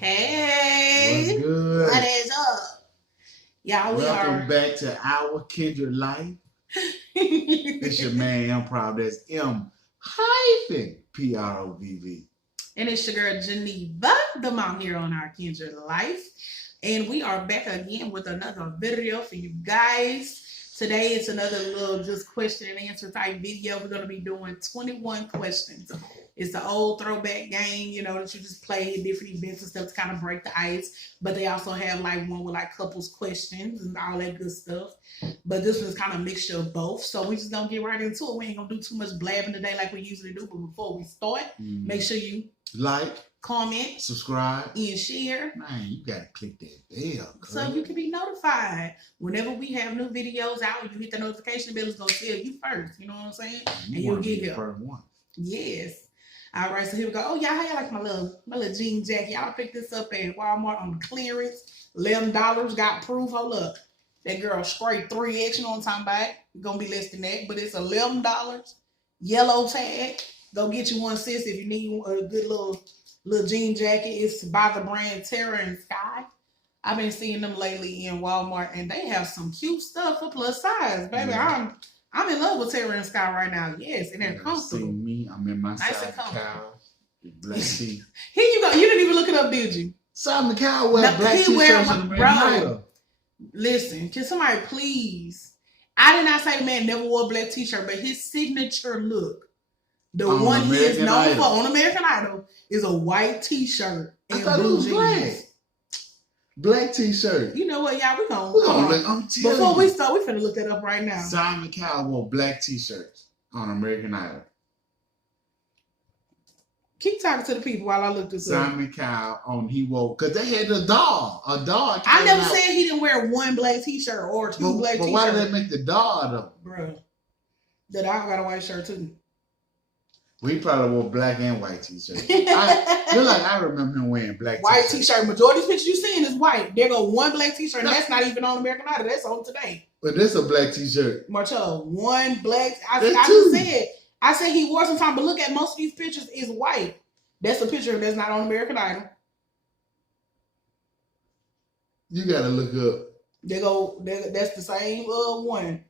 Hey, What's good? what is up? Y'all, we Welcome are. back to our kindred life. It's your man Improv. That's M hyphen PROVV. And it's your girl Geneva, the mom here on our Kindred Life. And we are back again with another video for you guys. Today it's another little just question and answer type video. We're going to be doing 21 questions. It's the old throwback game, that you just play at different events and stuff to kind of break the ice. But they also have like one with like couples questions and all that good stuff. But this one's kind of a mixture of both. So we just going to get right into it. We ain't going to do too much blabbing today like we usually do. But before we start, make sure you like, comment, subscribe, and share. Man, you gotta click that bell, so you can be notified whenever we have new videos out. You hit the notification bell, it's gonna tell you first. You know what I'm saying? And you'll get here. First one. Yes. All right. So here we go. Oh yeah, I like my little jean jacket. Y'all picked this up at Walmart on clearance. $11. Got proof. Hold up. That girl straight 3X. You know what I'm talking about? Gonna be less than that, but it's $11. Yellow tag. Go get you one, sis, if you need a good little jean jacket. It's by the brand Terra and Sky. I've been seeing them lately in Walmart, and they have some cute stuff for plus size, baby. Yeah. I'm in love with Terra and Sky right now. Yes, and they're comfortable. See me, I'm in my Nice Simon Cowell, black tee. Here you go. You didn't even look it up, did you? Simon Cowell wear black t-shirts on the bro. Listen, can somebody please? I did not say the man never wore a black t-shirt, but his signature look, the one he is known for on American Idol, is a white t-shirt and blue jeans. Black t-shirt. You know what, y'all? We gonna before we start, we finna look that up right now. Simon Cowell wore black t-shirts on American Idol. Keep talking to the people while I look this up. Simon Cowell he wore, because they had a doll. I never said he didn't wear one black t-shirt or two black t-shirts. But why did they make the doll though? Bro, the dog got a white shirt too. Well, he probably wore black and white t-shirts. I remember him wearing black white t-shirt. Majority of the pictures you seeing is white. There go one black t-shirt, and that's not even on American Idol. That's on today. But this a black t-shirt. Marcello, one black. I said he wore some time, but look at most of these pictures is white. That's a picture that's not on American Idol. You gotta look up. That's the same one.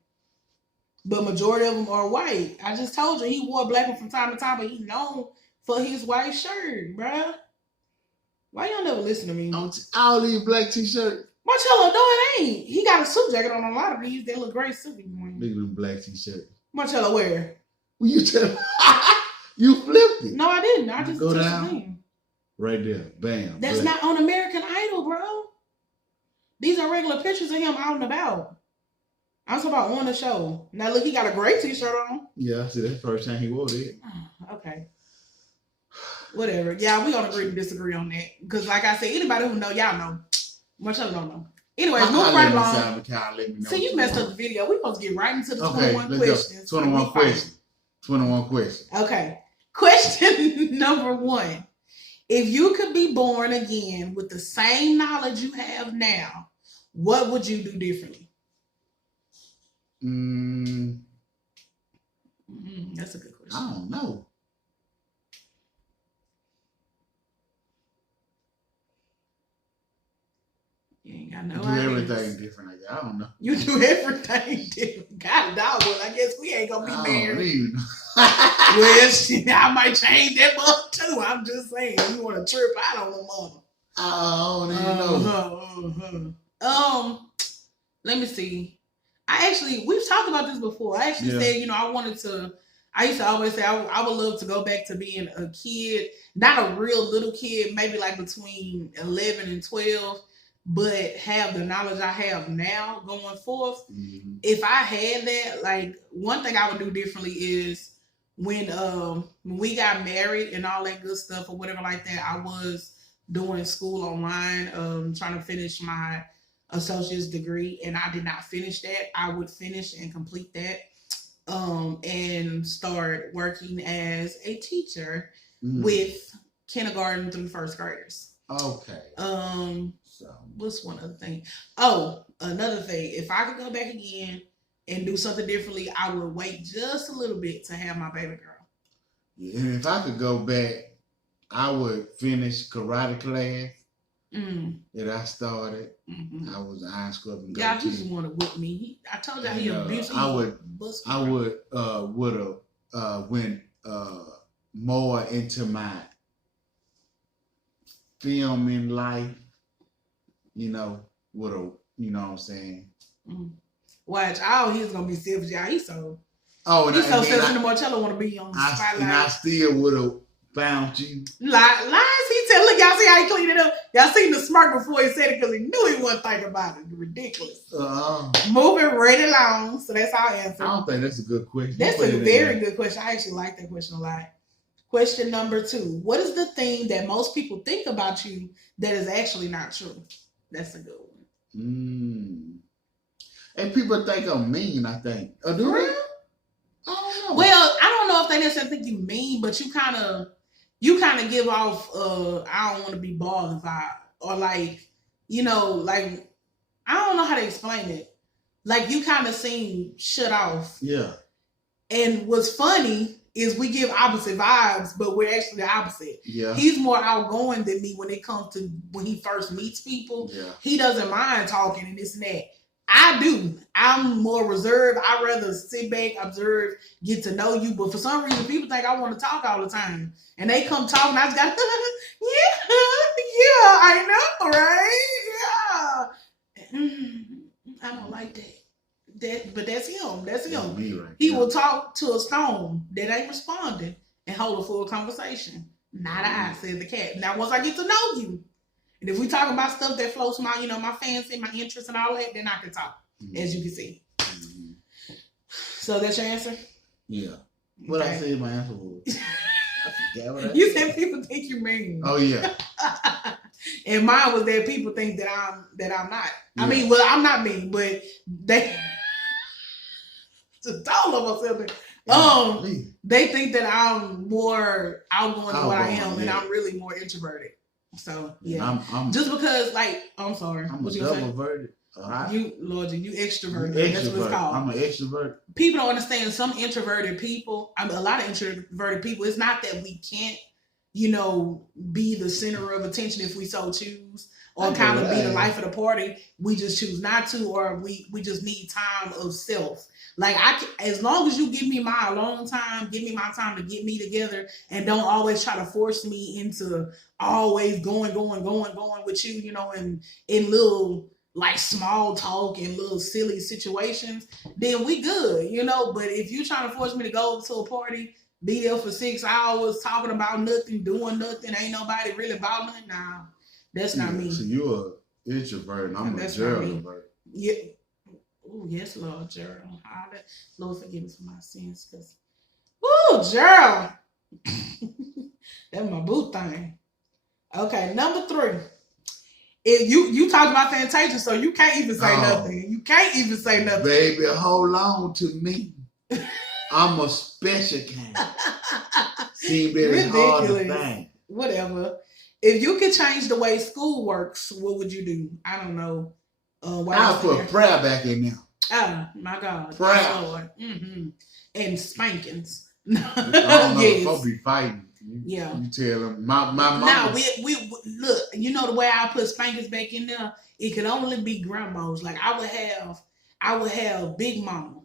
But majority of them are white. I just told you he wore black one from time to time, but he's known for his white shirt, bruh. Why y'all never listen to me? All these black t-shirts. Marcello, no, it ain't. He got a suit jacket on a lot of these. They look great suit. Look at them black t-shirts. Marcello, where? Well, you tell you flipped it. No, I didn't. I just go down. Right there. Bam. That's black. Not on American Idol, bro. These are regular pictures of him out and about. I'm talking about on the show. Now look, he got a great t-shirt on. Yeah, see, that's the first time he wore it. Okay. Whatever. Yeah, we gonna agree to disagree on that. Because like I said, anybody who know, y'all know. Marcello don't know. Anyways, moving right along. So you messed up the video. We're supposed to get right into the 21 questions. 21 questions. 21 questions. Okay. Question number 1. If you could be born again with the same knowledge you have now, what would you do differently? That's a good question. I don't know. You ain't got no idea. Do everything different. I don't know. You do everything different. God, dog. Well, I guess we ain't gonna be married. Well, shit, I might change that up too. I'm just saying. You want to trip out on the mother? I don't even know. Let me see. We've talked about this before. I actually said, I used to always say I would love to go back to being a kid, not a real little kid, maybe like between 11 and 12, but have the knowledge I have now going forth. Mm-hmm. If I had that, like one thing I would do differently is when we got married and all that good stuff or whatever like that, I was doing school online, trying to finish my associate's degree, and I did not finish that. I would finish and complete that, and start working as a teacher with kindergarten through first graders. Okay. So what's one other thing? Oh, another thing. If I could go back again and do something differently, I would wait just a little bit to have my baby girl. Yeah, and if I could go back, I would finish karate class that I started. I was an iron scrubbing. Y'all, he just want to whip me. I told y'all he abusive. I would have went more into my filming life. You know, with a, you know what I'm saying. Watch, he's gonna be selfish, y'all. He's so selfish. And Marcello want to be on the spotlight. And I still would have found you. Lies. He said, "Look, y'all see how he cleaned it up. Y'all seen the smirk before he said it because he knew he wasn't thinking about it. Ridiculous." Moving right along. So that's our answer. I don't think that's a good question. That's a very good question. I actually like that question a lot. Question number 2: what is the thing that most people think about you that is actually not true? That's a good one. And people think I'm mean, I think. Oh, do they? I don't know. Well, I don't know if they necessarily think you mean, but you kind of give off I don't want to be bothered vibe, or like, you know, like, I don't know how to explain it. Like, you kind of seem shut off. Yeah. And what's funny is we give opposite vibes, but we're actually the opposite. Yeah. He's more outgoing than me when it comes to when he first meets people. Yeah. He doesn't mind talking and this and that. I do. I'm more reserved. I'd rather sit back, observe, get to know you. But for some reason, people think I want to talk all the time. And they come talking, I just got, yeah, I know, right? Yeah. I don't like that. But that's him. That's him. Me right he will talk to a stone that ain't responding and hold a full conversation. Not I, said the cat. Now, once I get to know you, and if we talk about stuff that floats my, you know, my fancy, my interests and all that, then I can talk, as you can see. So that's your answer? Yeah. What I said my answer was. I forgot what I You said people think you mean. Oh, yeah. And mine was that people think that I'm not. Yeah. I mean, well, I'm not mean, but they just told them myself. They think that I'm more outgoing than what I am, and I'm really more introverted. So yeah, I'm just because, like, I'm sorry. I'm a double-verted. You extroverted. That's what it's called. I'm an extrovert. People don't understand. Some introverted people, a lot of introverted people. It's not that we can't, you know, be the center of attention if we so choose, or kind of be the life of the party. We just choose not to, or we just need time of self. Like, as long as you give me my alone time, give me my time to get me together, and don't always try to force me into always going with you, you know, in little, like, small talk and little silly situations, then we good, you know. But if you trying to force me to go to a party, be there for 6 hours, talking about nothing, doing nothing, ain't nobody really about nothing, nah, that's not me. So you're an introvert, and I'm a Gerald. Yeah. Oh, yes, Lord, Gerald. Lord, forgive me for my sins, because, Gerald. That's my boo thing. Okay, number 3. If you talked about Fantasia, so you can't even say nothing. You can't even say nothing. Baby, hold on to me. I'm a special kind. Seems very hard to find. Whatever. If you could change the way school works, what would you do? I don't know. I'll put prayer back in there. Oh, my God. Prayer. Lord. And spankings. Yes. I'll be fighting. Yeah. You tell them. My mama. Now, we look, you know the way I put spankings back in there? It could only be grandmas. Like, I would have Big Mama.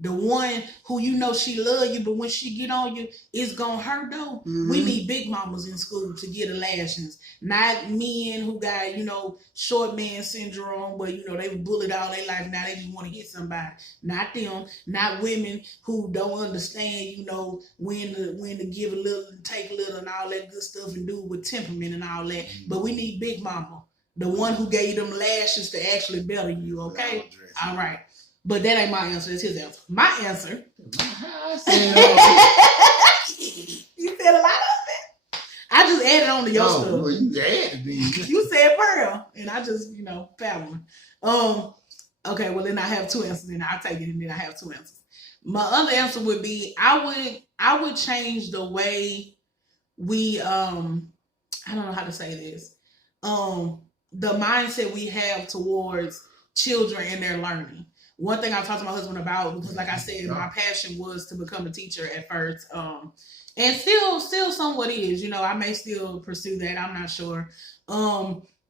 The one who, you know, she love you, but when she get on you, it's gonna hurt though. Mm-hmm. We need big mamas in school to get the lashings. Not men who got, you know, short man syndrome, but, you know, they were bullied all their life. Now they just want to hit somebody. Not them. Not women who don't understand, you know, when to give a little, take a little, and all that good stuff, and do it with temperament and all that. Mm-hmm. But we need big mama, the one who gave them lashes to actually better you. Okay, all right. But that ain't my answer. It's his answer. My answer. You said a lot of it. I just added on to your stuff. Well, you added these. You said Pearl, and I just, you know, found one. Okay, well then I have 2 answers, and I'll take it, and then I have 2 answers. My other answer would be I would change the way we I don't know how to say this. The mindset we have towards children and their learning. One thing I talked to my husband about, because like I said, my passion was to become a teacher at first. And still somewhat is, you know, I may still pursue that. I'm not sure.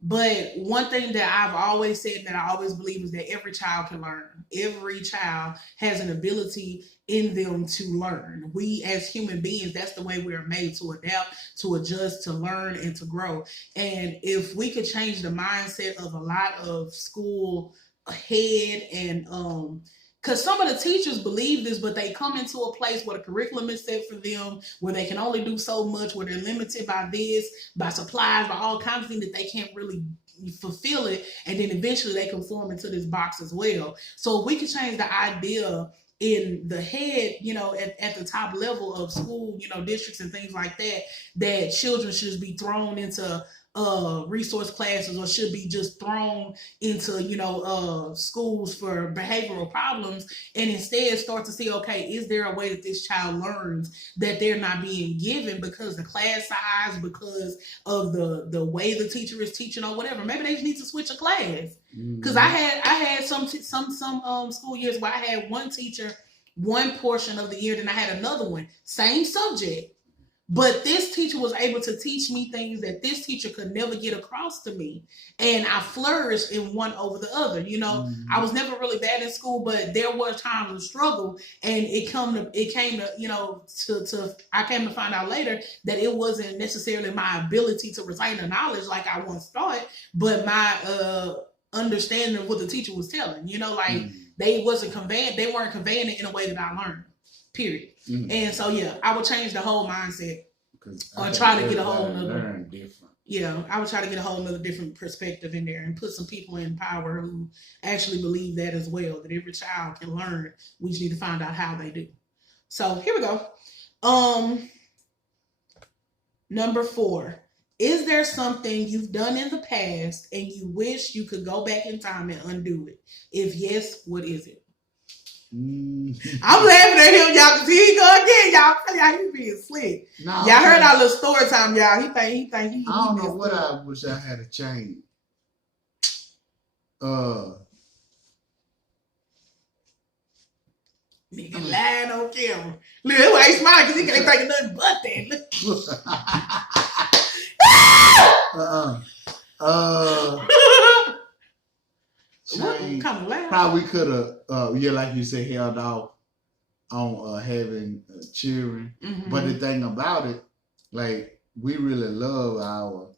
But one thing that I've always said and that I always believe is that every child can learn. Every child has an ability in them to learn. We as human beings, that's the way we're made, to adapt, to adjust, to learn, and to grow. And if we could change the mindset of a lot of school head and because some of the teachers believe this, but they come into a place where the curriculum is set for them, where they can only do so much, where they're limited by this, by supplies, by all kinds of things that they can't really fulfill it. And then eventually they conform into this box as well. So if we could change the idea in the head, at the top level of school, districts and things like that, that children should be thrown into resource classes or should be just thrown into schools for behavioral problems, and instead start to see, okay, is there a way that this child learns that they're not being given because the class size, because of the way the teacher is teaching or whatever. Maybe they just need to switch a class. Because I had some school years where I had one teacher one portion of the year, then I had another one, same subject. But this teacher was able to teach me things that this teacher could never get across to me. And I flourished in one over the other. I was never really bad in school, but there were times of struggle. And I came to find out later that it wasn't necessarily my ability to retain the knowledge like I once thought, but my understanding of what the teacher was telling. They weren't conveying it in a way that I learned. Period. And so I would change the whole mindset, or try to get a whole nother different. Yeah, I would try to get a whole nother different perspective in there and put some people in power who actually believe that as well, that every child can learn. We just need to find out how they do. So here we go. Number 4. Is there something you've done in the past and you wish you could go back in time and undo it? If yes, what is it? I'm laughing at him, y'all, because here he go again, y'all. Tell y'all he being slick. No, y'all heard our little story time, y'all. He think he. I don't know what I wish I had to change. Nigga lying on camera. Look, that's why he's smiling, because he can't think of nothing but that. Probably could have, like you said, held off on having children. But the thing about it, like, we really love our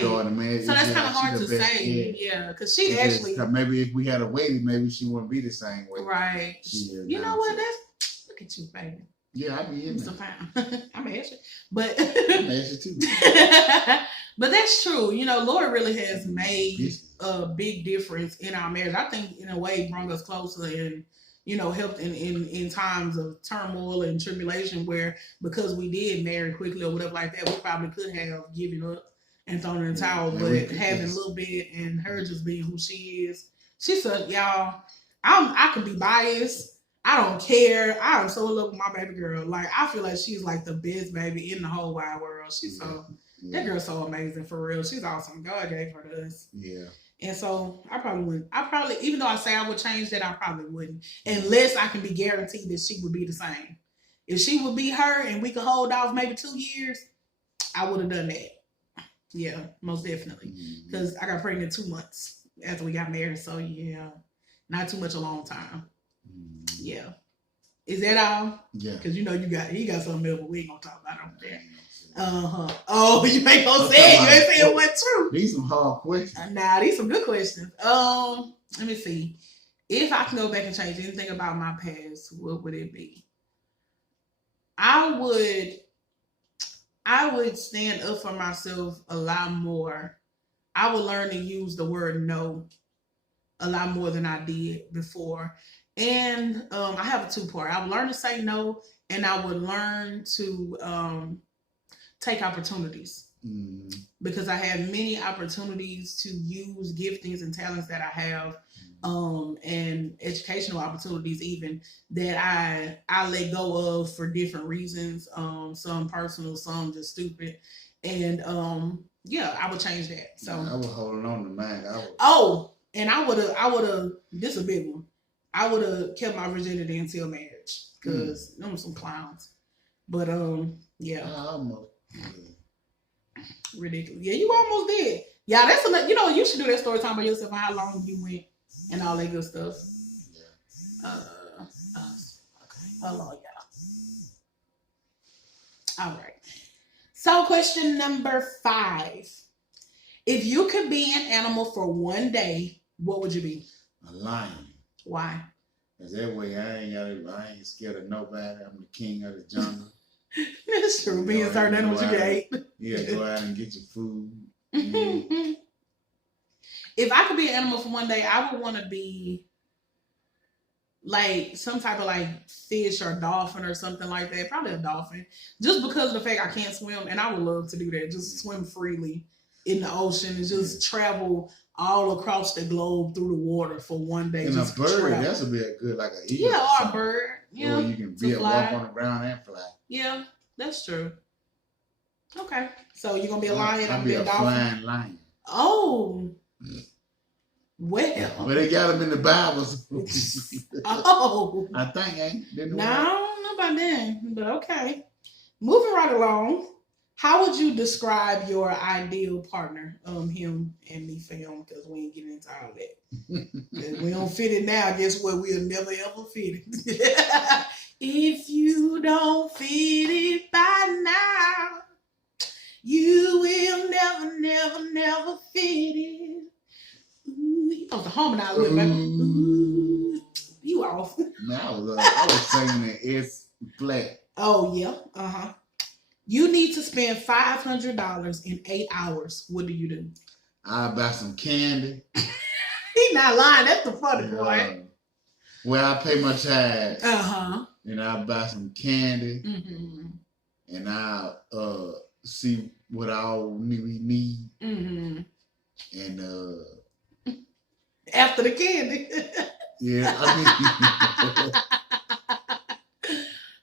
daughter, man. So that's kind of hard to say, because she actually. Maybe if we had a waiting, maybe she wouldn't be the same way. Right. You know what? Look at you, baby. Yeah, I be in there. I'm an extra, but I'm an extra too. But that's true. Lord really has made a big difference in our marriage. I think in a way brought us closer and helped in times of turmoil and tribulation, where because we did marry quickly or whatever like that, we probably could have given up and thrown in the towel. But having a little bit and her just being who she is, she said, y'all, I could be biased. I don't care. I am so in love with my baby girl. Like, I feel like she's like the best baby in the whole wide world. She's that girl's so amazing, for real. She's awesome. God gave her to us. Yeah. And so I probably wouldn't. Even though I say I would change that, I probably wouldn't. Unless I can be guaranteed that she would be the same. If she would be her and we could hold off maybe 2 years, I would have done that. Yeah, most definitely. Because I got pregnant 2 months after we got married. So yeah, not too much a long time. Yeah. Is that all? Yeah. Because he got something else, but we ain't gonna talk about it over there. Oh, you ain't gonna say it. You ain't saying what's true. These some hard questions. Nah, these some good questions. Let me see. If I can go back and change anything about my past, what would it be? I would stand up for myself a lot more. I would learn to use the word no a lot more than I did before. And I have a 2-part. I would learn to say no, and I would learn to take opportunities. Because I have many opportunities to use giftings and talents that I have, and educational opportunities even, that I let go of for different reasons, some personal, some just stupid. And I would change that. So I was holding on to mine. And I would have, this is a big one. I would have kept my virginity until marriage, because them some clowns. But yeah. Ridiculous. Yeah, you almost did. Yeah, that's enough. You know, you should do that story time by yourself on how long you went and all that good stuff. Okay. Hold on, y'all. All right. So, question number 5. If you could be an animal for one day, what would you be? A lion. Why? Cause that way I ain't scared of nobody. I'm the king of the jungle. That's true. Being certain animals you can eat. Yeah, go out and get your food. If I could be an animal for one day, I would want to be like some type of like fish or dolphin or something like that. Probably a dolphin. Just because of the fact I can't swim, and I would love to do that. Just swim freely in the ocean and just travel all across the globe through the water for one day. And just a bird, travel. that's a be a good like an eagle. Yeah, or a bird. Yeah, or you can be able to walk on the ground and fly. Yeah, that's true. Okay, so you're gonna be a lion. I'll be a dolphin. Flying lion. Oh, well. But they got them in the Bible. Oh, I think ain't. No, I don't know about that, but okay. Moving right along. How would you describe your ideal partner? Him and me film, because we ain't getting into all that. If we don't fit it now, guess what? We'll never ever fit it. If you don't fit it by now, you will never fit it. Ooh, you know the harmonize with baby. Ooh, you off. No, I was singing it. It's flat. Oh yeah. Uh-huh. You need to spend $500 in 8 hours. What do you do? I'll buy some candy. He's not lying. That's the funny part. Well, I pay my tithes. Uh-huh. And I'll buy some candy. Mm-hmm. And I'll see what all we need. Mm-hmm. And after the candy. Yeah, I mean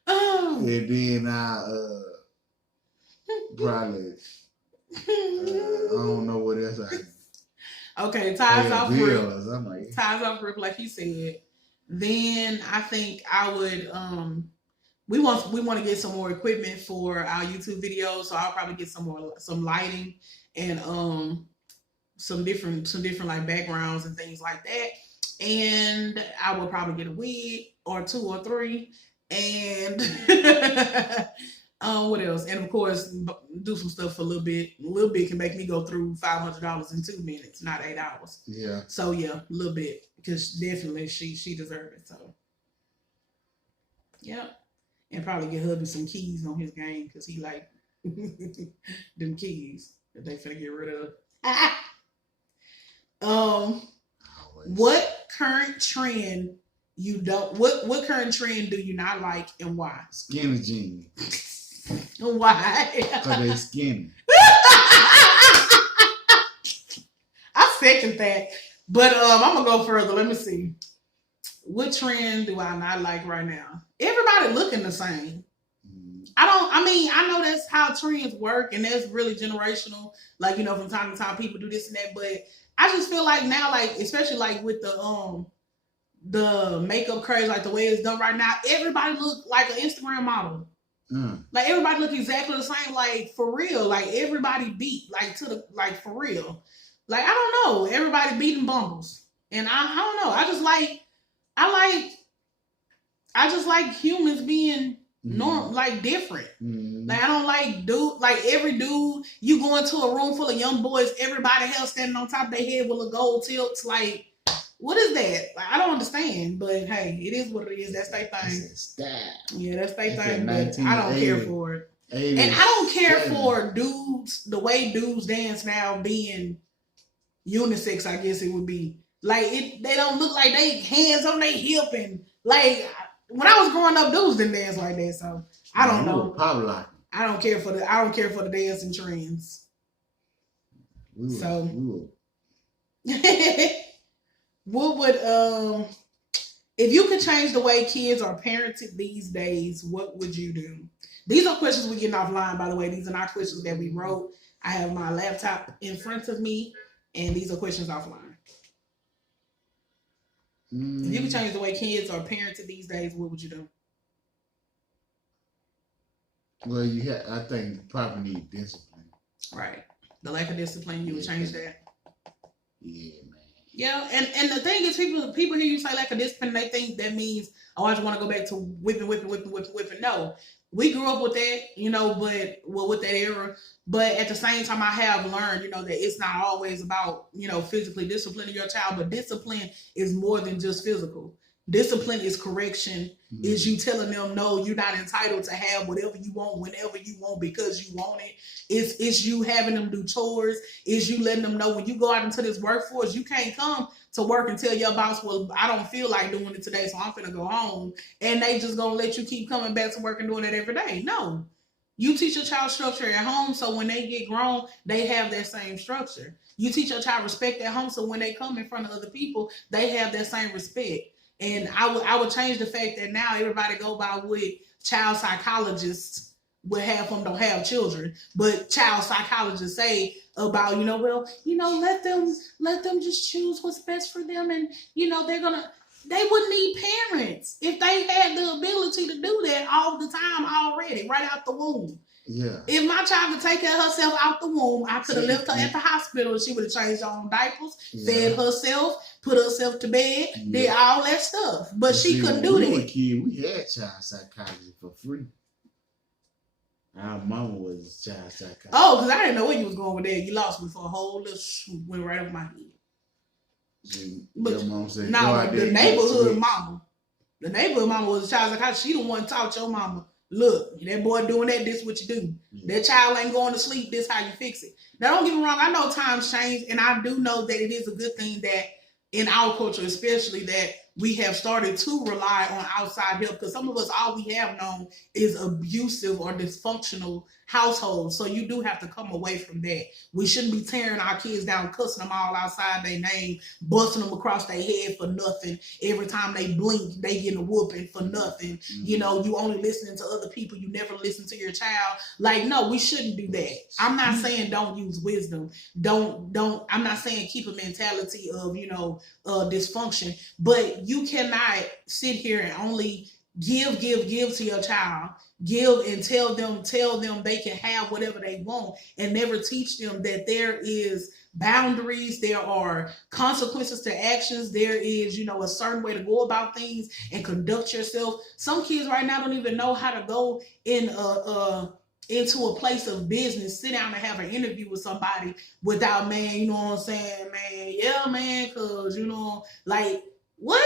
oh. And then I probably I don't know what else I do. Okay, ties off bills. Ties off rip, like you said. Then I think I would we want to get some more equipment for our YouTube videos, so I'll probably get some lighting and some different like backgrounds and things like that. And I will probably get a wig or 2 or 3 and what else? And of course, do some stuff for a little bit. A little bit can make me go through $500 in 2 minutes, not 8 hours. Yeah. So yeah, a little bit, because definitely she deserves it. So yeah, and probably get hubby some keys on his game, because he like them keys that they finna get rid of. What current trend you don't? What current trend do you not like, and why? Skinny jeans. Why? Because they skinny. I second that. But I'm gonna go further. Let me see. What trend do I not like right now? Everybody looking the same. I know that's how trends work, and that's really generational. Like, you know, from time to time people do this and that, but I just feel like now, like, especially like with the makeup craze, like the way it's done right now, everybody look like an Instagram model. Like everybody look exactly the same, like for real. Like everybody beat, like to the, like for real. Like I don't know, everybody beating bumbles, and I don't know. I just like humans being normal, like different. Like I don't like every dude. You go into a room full of young boys, everybody else standing on top of their head with a gold tilts. Like, what is that? Like, I don't understand. But hey, it is what it is. That's their thing. Yeah, that's their thing. But I don't care for it. And I don't care for dudes, the way dudes dance now being unisex, I guess it would be. Like they don't look like they hands on their hip, and like when I was growing up, dudes didn't dance like that. So I don't know. I don't care for the dancing trends. What would if you could change the way kids are parented these days, what would you do? These are questions we're getting offline, by the way. These are not questions that we wrote. I have my laptop in front of me, and these are questions offline. If you could change the way kids are parented these days, what would you do? Well, I think you probably need discipline. Right. The lack of discipline, you would change that. Yeah, man. Yeah, and the thing is, people hear you say lack of discipline, they think that means, oh, I just want to go back to whipping. No, we grew up with that, but with that era. But at the same time, I have learned, that it's not always about, physically disciplining your child, but discipline is more than just physical. Discipline is correction, is you telling them, no, you're not entitled to have whatever you want, whenever you want, because you want it. It's you having them do chores. Is you letting them know when you go out into this workforce, you can't come to work and tell your boss, well, I don't feel like doing it today, so I'm finna go home. And they just gonna let you keep coming back to work and doing it every day. No. You teach your child structure at home, so when they get grown, they have that same structure. You teach your child respect at home, so when they come in front of other people, they have that same respect. And I would change the fact that now everybody go by what child psychologists would have from don't have children, but child psychologists say about, let them just choose what's best for them, and they wouldn't need parents if they had the ability to do that all the time already, right out the womb. Yeah. If my child could take care of herself out the womb, I could have left her at the hospital and she would have changed her own diapers, fed herself, put herself to bed, did all that stuff. But she couldn't do that. When we were a kid, we had child psychology for free. Our mama was a child psychologist. Oh, because I didn't know where you was going with that. You lost me for a whole little went right over my head. But your mom said, the neighborhood mama. The neighborhood mama was a child psychologist. She the one taught your mama, look, that boy doing that, this what you do. Yeah. That child ain't going to sleep, this how you fix it. Now, don't get me wrong, I know times change, and I do know that it is a good thing that in our culture, especially, that we have started to rely on outside help, because some of us, all we have known is abusive or dysfunctional households. So you do have to come away from that. We shouldn't be tearing our kids down, cussing them all outside their name, busting them across their head for nothing. Every time they blink, they getting a whooping for nothing. Mm-hmm. You only listening to other people. You never listen to your child. Like, no, we shouldn't do that. I'm not saying don't use wisdom. I'm not saying keep a mentality of, dysfunction, but you cannot sit here and only give to your child, give and tell them they can have whatever they want, and never teach them that there is boundaries, there are consequences to actions, there is, a certain way to go about things and conduct yourself. Some kids right now don't even know how to go into a place of business, sit down and have an interview with somebody without, man, you know what I'm saying, man, yeah, man, because, like, what?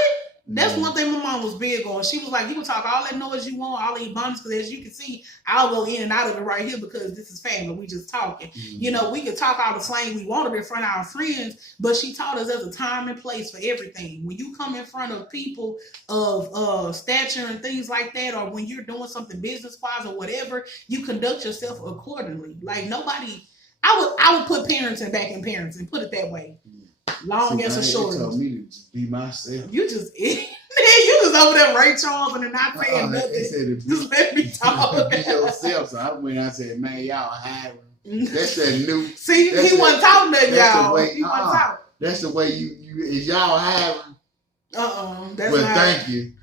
That's one thing my mom was big on. She was like, you can talk all that noise you want, all the abundance, because as you can see, I'll go in and out of it right here because this is family. We just talking. Mm-hmm. We can talk all the slang we wanted in front of our friends, but she taught us there's a time and place for everything. When you come in front of people of stature and things like that, or when you're doing something business-wise or whatever, you conduct yourself accordingly. Like, nobody, I would put parenting back in parenting, put it that way. Long as a short. You told me to just be myself. You just over there Ray Charles and not saying nothing. Just let me talk. Be yourself. So I went and I said, man, y'all hiring. That's that new. See, he wasn't talking to y'all. He wasn't talking. That's the way you is y'all hiring. That's well, not. Thank you.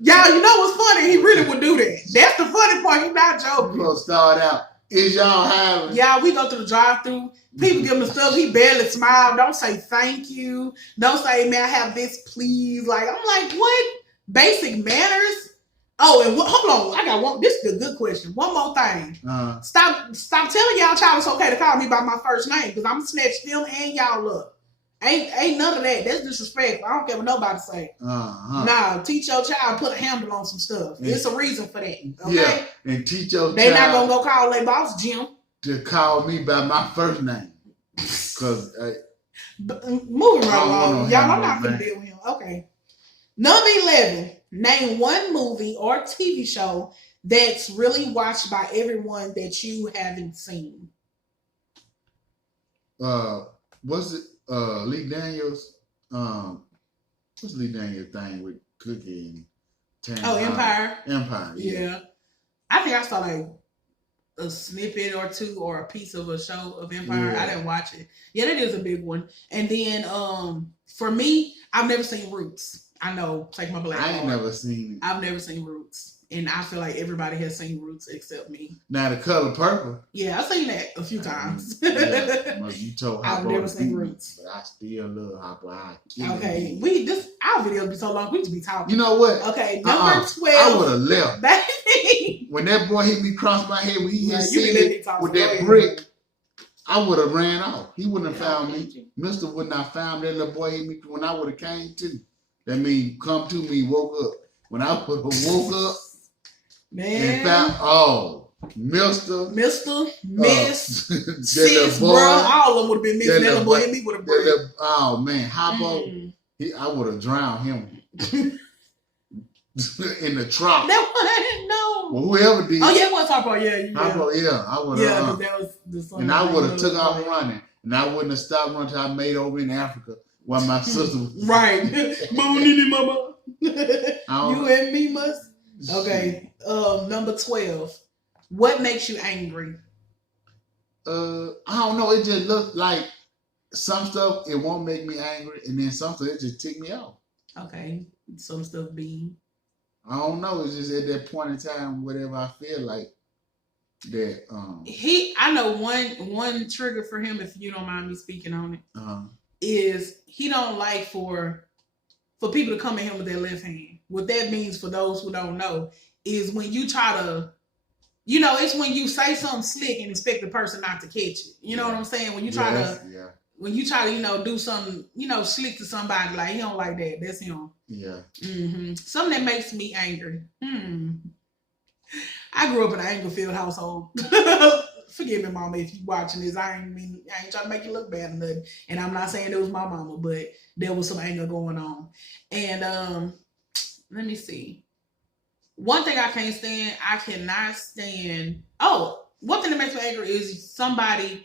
Y'all, you know what's funny? He really would do that. That's the funny part. He's not joking. We're going to start out. Is y'all hiring? Yeah, we go through the drive-thru. People give him the stuff. He barely smiled. Don't say thank you. Don't say, may I have this, please? Like, I'm like, what? Basic manners? Oh, and hold on. I got one. This is a good question. One more thing. Stop telling y'all child it's okay to call me by my first name, because I'm going to snatch them and y'all up. Ain't none of that. That's disrespectful. I don't care what nobody say. Nah, teach your child, put a handle on some stuff. Yeah. It's a reason for that. Okay? Yeah, and teach your child. They not gonna go call their boss Jim. To call me by my first name. Cause moving right along. Y'all, I'm not gonna deal with him. Okay. Number 11. Name one movie or TV show that's really watched by everyone that you haven't seen. What's it? Lee Daniels, what's Lee Daniels thing with Cookie and Tam? Oh, Empire. Empire, yeah. I think I saw like a snippet or two or a piece of a show of Empire. Yeah. I didn't watch it. Yeah, that is a big one. And then for me, I've never seen Roots. I know, take my black. I ain't never seen it. I've never seen Roots. And I feel like everybody has seen Roots except me. Now, The Color Purple. Yeah, I've seen that a few times. You told I've never seen Roots. But I still love Hopper. Okay, our videos be so long, we just be talking. You know what? Okay, number 12. I would have left. Baby. When that boy hit me across my head, when he hit me with that brick, I would have ran off. He wouldn't have found me. Mister would not have found that little boy hit me when I would have came to. That means come to me, woke up. When I would have woke up, man, and found, Mister, Miss, sis, bro, all of them would have been missing. That little boy hit me with a brick. Oh man, Hoppo, I would have drowned him in the trough. That one, no. Well, whoever did. Oh yeah, what's Hoppo? Yeah, Hoppo, yeah, I would have. Yeah, that was the song. And I would have took off running, and I wouldn't have stopped running until I made over in Africa while my sister was right. Mama. You and me must. Okay. Number 12. What makes you angry? I don't know. It just looks like some stuff it won't make me angry, and then some stuff it just tick me off. Okay. Some stuff be. I don't know. It's just at that point in time, whatever I feel like that. I know one trigger for him, if you don't mind me speaking on it, is he don't like for people to come at him with their left hand. What that means for those who don't know is when you try to, it's when you say something slick and expect the person not to catch it. You know what I'm saying? When you try when you try to, do something, slick to somebody, like he don't like that. That's him. Yeah. Mm-hmm. Something that makes me angry. I grew up in an anger-filled household. Forgive me, Mama, if you watching this. I ain't trying to make you look bad or nothing. And I'm not saying it was my mama, but there was some anger going on. And let me see. One thing I cannot stand. One thing that makes me angry is somebody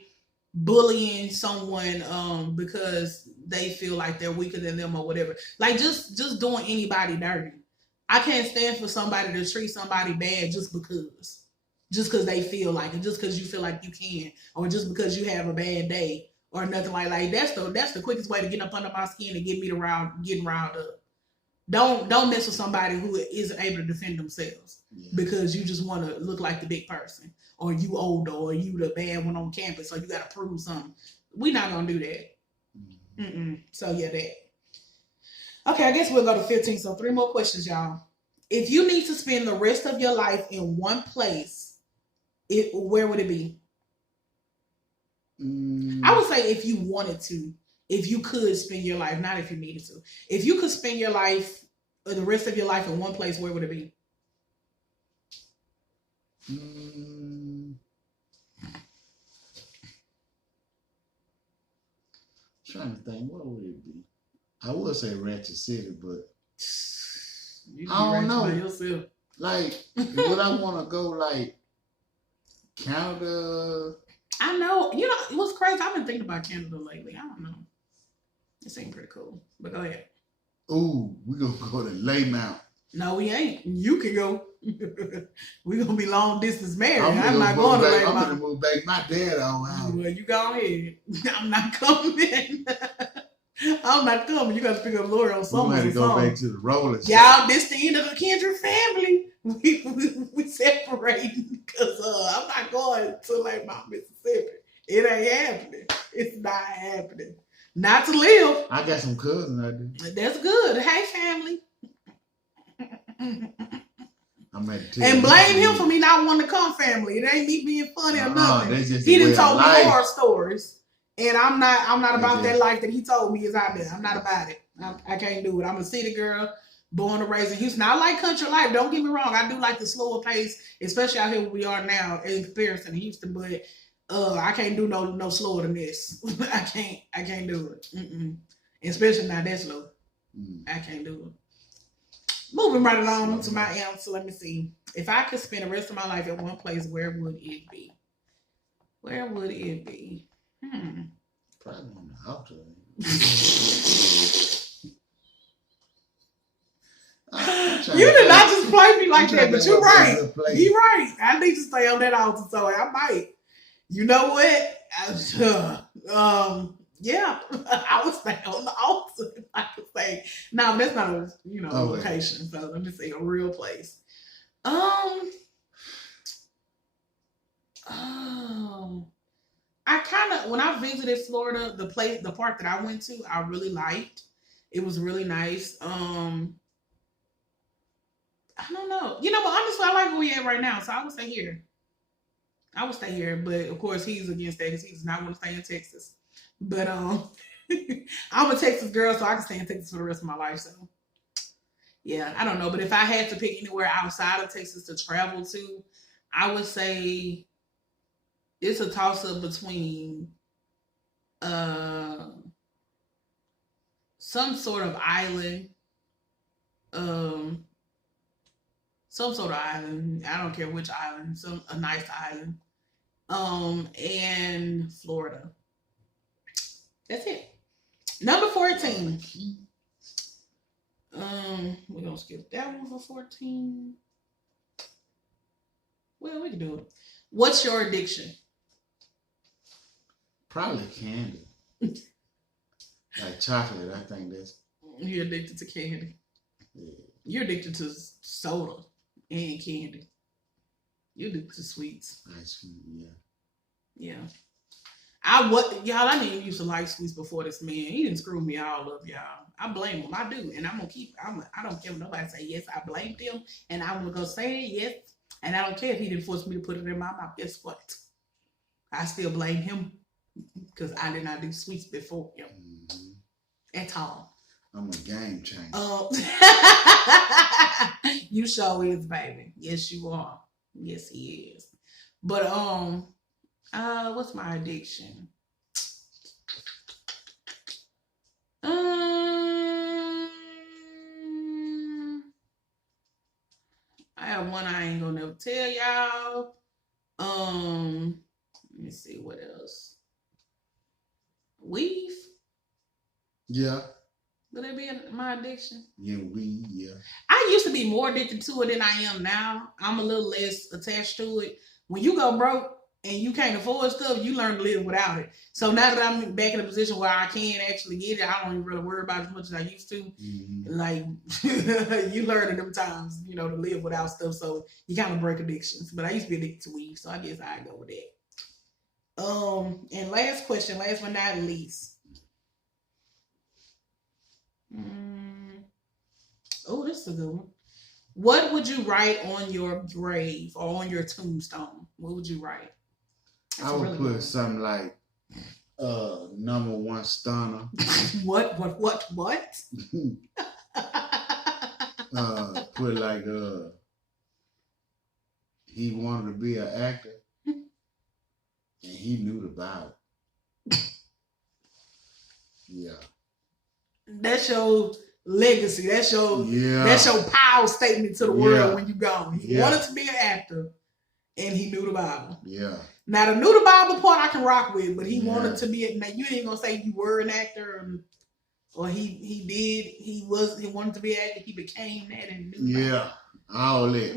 bullying someone because they feel like they're weaker than them or whatever. Like just doing anybody dirty. I can't stand for somebody to treat somebody bad just because they feel like it, just because you feel like you can, or just because you have a bad day or nothing like that. That's the quickest way to get up under my skin and get me getting riled up. Don't mess with somebody who isn't able to defend themselves because you just want to look like the big person, or you older, or you the bad one on campus, so you got to prove something. We're not gonna do that. So yeah, that. Okay, I guess we'll go to 15. So 3 more questions, y'all. If you need to spend the rest of your life in one place, where would it be? I would say if you wanted to, if you could spend your life, not if you needed to. If you could spend your life, or the rest of your life in one place, where would it be? Trying to think, what would it be? I would say Ratchet City, but I don't know. Yourself. Like, would I want to go like Canada? I know. It was crazy. I've been thinking about Canada lately. I don't know. It seemed pretty cool. But go ahead. Ooh, we're going to go to Laymount. No, we ain't. You can go. We're going to be long distance married. I'm not going to Laymount. I'm going to move back my dad on house. Well, you go ahead. I'm not coming. I'm not coming. You got to pick up Lori on something. We got to go back to the roller. Y'all, this the end of the kindred family. We separating because I'm not going to Laymount, Mississippi. It ain't happening. It's not happening. Not to live. I got some cousins out there. That's good. Hey, family. And blame him for me not wanting to come, family. It ain't me being funny or nothing. He done told me horror stories. And I'm not about that life that he told me is out there. I'm not about it. I can't do it. I'm a city girl, born and raised in Houston. I like country life. Don't get me wrong. I do like the slower pace, especially out here where we are now in comparison to Houston. But I can't do no slower than this. I can't do it. Especially not that slow. I can't do it. Moving right along to my answer. Let me see. If I could spend the rest of my life in one place, where would it be? Where would it be? Probably on the outer. You did not just play me like that, but you're right. You're right. I need to stay on that altar, so I might. You know what? Yeah, I would stay on the altar if I could say. No, that's not a location. So let me say a real place. I kind of, when I visited Florida, the part that I went to, I really liked. It was really nice. I don't know. But honestly, I like where we at right now, so I would stay here. But of course, he's against that because he does not want to stay in Texas. But I'm a Texas girl, so I can stay in Texas for the rest of my life. So yeah, I don't know. But if I had to pick anywhere outside of Texas to travel to, I would say it's a toss up between some sort of island, some sort of island. I don't care which island, a nice island, and Florida. That's it. Number 14. We're gonna skip that one for 14. Well, we can do it. What's your addiction? Probably candy. Like chocolate, I think that's. You're addicted to candy. Yeah. You're addicted to soda and candy. You're addicted to sweets. Ice cream, yeah. Yeah. I didn't even used to like sweets before this man. He didn't screw me all up, y'all. I blame him. I do. And I'm gonna I don't care what nobody say. Yes, I blamed him. And I'm gonna go say it, yes. And I don't care if he didn't force me to put it in my mouth. Guess what? I still blame him because I did not do sweets before him at all. I'm a game changer. You sure is, baby. Yes, you are. Yes, he is. But what's my addiction? I have one I ain't gonna never tell y'all. Let me see what else. Weave. Yeah. Would that be my addiction? Yeah, weed. Yeah. I used to be more addicted to it than I am now. I'm a little less attached to it. When you go broke and you can't afford stuff, you learn to live without it. So now that I'm back in a position where I can actually get it, I don't even really worry about it as much as I used to. Mm-hmm. Like, you learn in them times, to live without stuff. So you kind of break addictions. But I used to be addicted to weed, so I guess I'd go with that. And last question, last but not least. Oh, this is a good one. What would you write on your grave or on your tombstone? What would you write? That's I would put something like #1 stunner. What? Put like he wanted to be an actor and he knew the Bible. Yeah. That's your legacy. That's your power statement to the world when you gone. He wanted to be an actor and he knew the Bible. Yeah. Now the knew the Bible part I can rock with, but he wanted to be now you ain't gonna say you were an actor or he wanted to be an actor, he became that and knew the Bible. All that.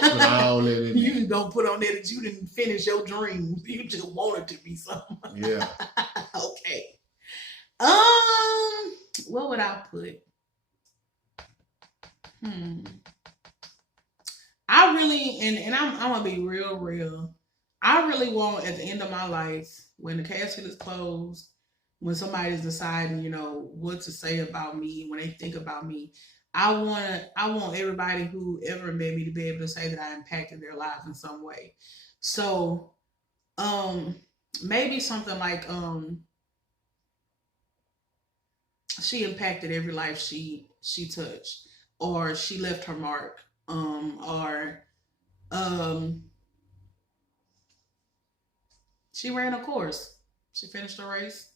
Put all that in you don't put on there that you didn't finish your dream. You just wanted to be something. Yeah. Okay. What would I put? I really, and I'm gonna be real. I really want at the end of my life, when the casket is closed, when somebody's deciding, what to say about me, when they think about me, I want everybody who ever met me to be able to say that I impacted their lives in some way. So, maybe something like, she impacted every life she touched, or she left her mark, or she ran a course, she finished the race,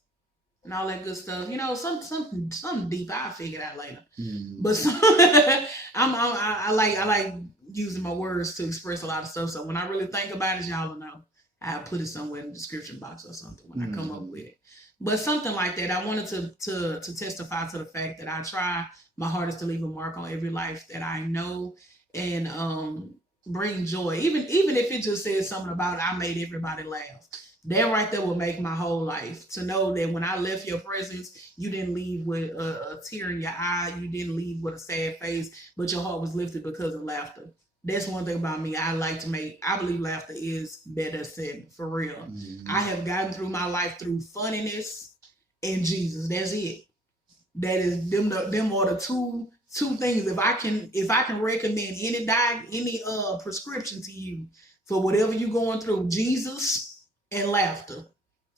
and all that good stuff. Something deep. I'll figure it out later. Mm-hmm. But I like using my words to express a lot of stuff. So when I really think about it, y'all will know. I'll put it somewhere in the description box or something when I come up with it. But something like that. I wanted to testify to the fact that I try my hardest to leave a mark on every life that I know and bring joy. Even if it just says something about I made everybody laugh. That right there will make my whole life. To know that when I left your presence, you didn't leave with a tear in your eye. You didn't leave with a sad face, but your heart was lifted because of laughter. That's one thing about me. I believe laughter is medicine, for real. Mm-hmm. I have gotten through my life through funniness and Jesus. That's it. That is them are the two things. If I can recommend any prescription to you for whatever you're going through, Jesus and laughter,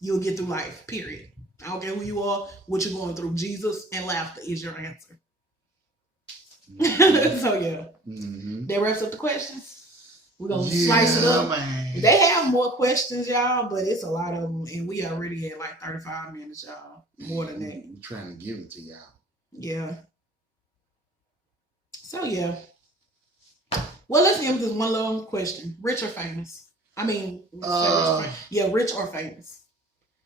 you'll get through life, period. I don't care who you are, what you're going through. Jesus and laughter is your answer. Mm-hmm. So yeah, that wraps up the questions. We're gonna slice it up. Man. They have more questions, y'all, but it's a lot of them, and we already at like 35 minutes, y'all. More than that. I'm trying to give it to y'all. Yeah. So yeah. Well, let's give this one little question: rich or famous? I mean, rich or famous?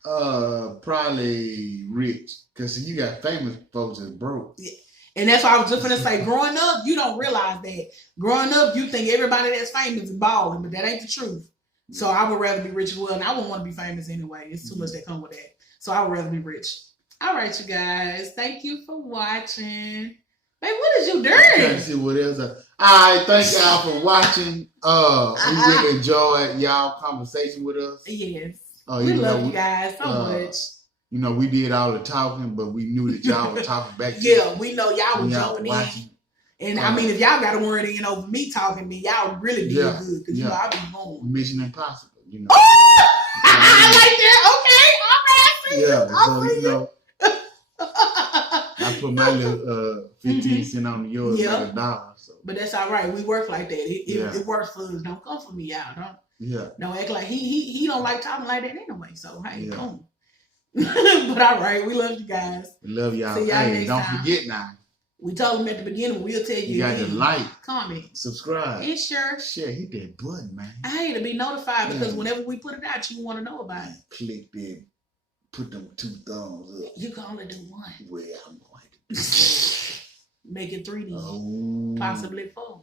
Probably rich, because you got famous folks that's broke. Yeah. And that's why I was just gonna say, growing up, you don't realize that. Growing up, you think everybody that's famous is balling, but that ain't the truth. So I would rather be rich as well, and I wouldn't want to be famous anyway. It's too much that come with that. So I would rather be rich. All right, you guys. Thank you for watching. Babe, what is you doing? I'm trying to see what else. All right, thank y'all for watching. We really enjoyed y'all conversation with us. Yes. We love you guys so much. You know, we did all the talking, but we knew that y'all were talking back. We know y'all were jumping in. And I mean, if y'all got a word in over me talking to me, y'all really did good. Because, you know, I be home. Mission Impossible, you know. Oh! I like that. Okay. All right. Yeah. So, you know, I put my little 15 cents on yours like $1. So. But that's all right. We work like that. It works for us. Don't come for me, y'all. Don't act like he don't like talking like that anyway. So, hey, boom. But all right, we love you guys. We love y'all. See y'all next time. Don't forget now. We told them at the beginning, we'll tell you. You got to like, comment, subscribe, and share, hit that button, man. Hey, to be notified because whenever we put it out, you want to know about it. Click that, put them 2 thumbs up. You can only do 1. Well, I'm going to make it 3 then, possibly 4.